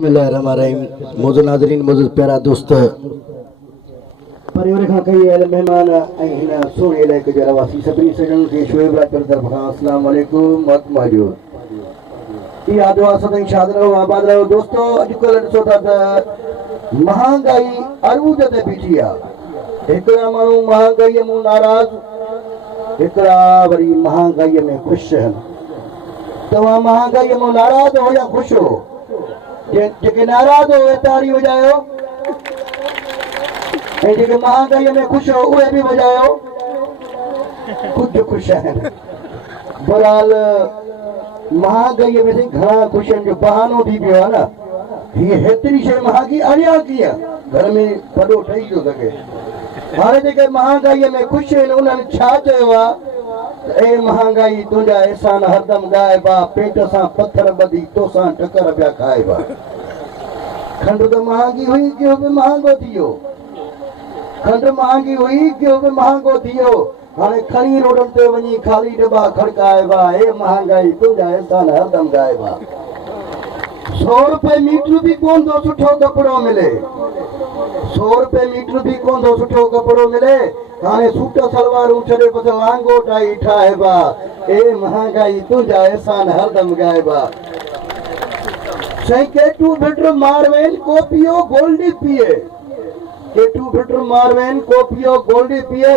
बिस्मिल्लाहिर्रहमानिर्रहीम। मौजूद नाज़रीन, मौजूद प्यारा दोस्त परिवार खां कई आयल महिमान ऐं हिन सोने इलाइक़े जा रवासी सभिनी सॼणनि खे शोएब राजपूत तरफ़ खां अस्सलाम वालेकुम मौजूदु। इहा दुआ सदाईं शाद रहो, आबाद रहो। दोस्तो, अॼुकल्ह ॾिसो था त महांगाई अरूज ते बीठी आहे। हिकिड़ा माण्हू महांगाईअ मां नाराज़, हिकिड़ा वरी महांगाईअ में ख़ुशि आहिनि। तव्हां महांगाईअ मां नाराज़ हो या ख़ुशि हो? जेके नाराज़ हो उहे ताड़ी वॼायो, ऐं जेके महांगाईअ में ख़ुशि हो उहे बि वॼायो। कुझु ख़ुशि आहिनि। बहरहाल महांगाईअ में घणा ख़ुशियुनि जो बहानो थी पियो आहे न। हीअ हेतिरी शइ महांगी अञा कीअं घर में वॾो ठही थो सघे। हाणे जेके महांगाईअ में ख़ुशि आहिनि उन्हनि छा चयो आहे? ए महांगाई तुंहिंजा एहसान हरदम गाइबा, पेट सां पथर ॿधी तोसां टकर पिया खाइबा। खंडु त महांगी हुई, गियो बि महांगो थी वियो। खंडु महांगी हुई, गियो बि महांगो थी वियो। हाणे खणी रोडनि ते वञी ख़ाली दॿा खड़काइबा, ए महांगाई तुंहिंजा एहसान हरदम गाइबा। 100 रुपए मीटर बि कोन थो सुठो कपिड़ो मिले। 100 रुपए मीटर बि कोन थो सुठो कपिड़ो मिले। हाणे सूट सलवारूं छॾे बस लांगोटाई ठाहिबा। ए महांगाई तुंहिंजा एहसान हरदम गाइबा। केटू फिल्टर मारवेन को पियो गोल्डी पिए। केटू फिल्टर मारवेन को पियो गोल्डी पिए।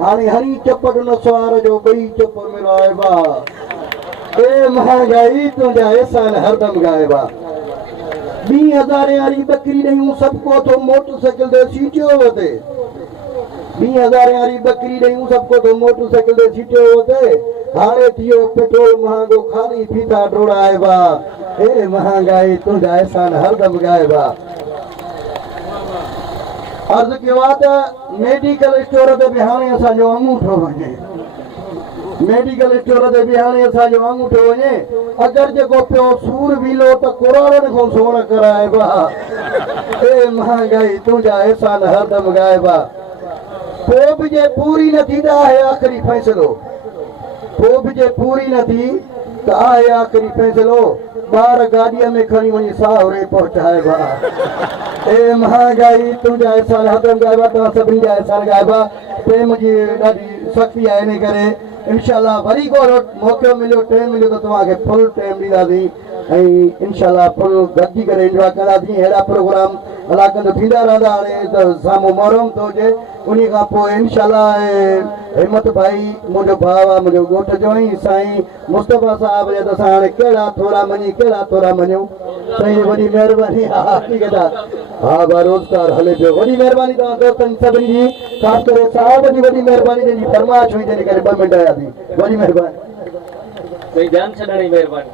हाणे हरी चपट न सवार जो ॿई चप मिलाइबा। ए महांगाई तुंहिंजा एहसान हरदम गाइबा। 20,000 वारी बकरी ॾेयूं सभु को थो मोटरसाइकिल ते सीटियो वधे। 20,000 वारी बकरी ॾेयूं सभु को थो मोटरसाइकिल ते सीटियो वधे। हाणे थियो पेट्रोल महांगो, ख़ाली फीता डोड़ाइबा। ए महांगाई तुंहिंजा एहसान हरदम गाइबा। अर्ज़ु कयो आहे त मेडिकल स्टोर ते बि हाणे असांजो अंगूठो वञे। मेडिकल स्टोर ते बि हाणे असांजो अंगूठो वञे। अगरि जेको पियो सूर बीलो त करोड़नि खां सोण कराइबा। ए महांगाई तुंहिंजा एहसान हरदम गाइबा। पोइ बि जे पूरी न थी त आहे आख़िरी फ़ैसिलो। पोइ बि जे पूरी न थी त आहे आख़िरी फ़ैसिलो। ॿार गाॾीअ में खणी वञी साहुरे पहुचाइबा। ए महांगाई तुंहिंजा एहसान हरदम गाइबा। तव्हां सभिनी जा एहसान गाइबा। टाइम जी ॾाढी सख़्ती आहे, इन करे इंशाअल्लाह वरी को मौक़ो मिलियो, टाइम मिलियो त तव्हांखे फुल टाइम ॾींदासीं ऐं इंशाअल्लाह फुल गॾिजी करे इंजॉय कंदासीं। अहिड़ा प्रोग्राम इलाइक़नि में थींदा रहंदा। हाणे त साम्हूं मोहरम थो अचे, उन खां पोइ इंशाअल्लाह हिमत भाई मुंहिंजो भाउ आहे, मुंहिंजो ॻोठ जो ई साईं मुस्तफ़ा साहिब जे त असां हाणे कहिड़ा थोरा मञूं। साईं वॾी महिरबानी। हा बा रोज़गार हले पियो। वॾी महिरबानी तव्हां दोस्तनि सभिनी जी, ख़ासि करे साहिब जी वॾी महिरबानी, जंहिंजी फरमाइश हुई, जंहिं करे 2 मिंट आयासीं। वॾी महिरबानी। ध्यानु छॾण जी महिरबानी।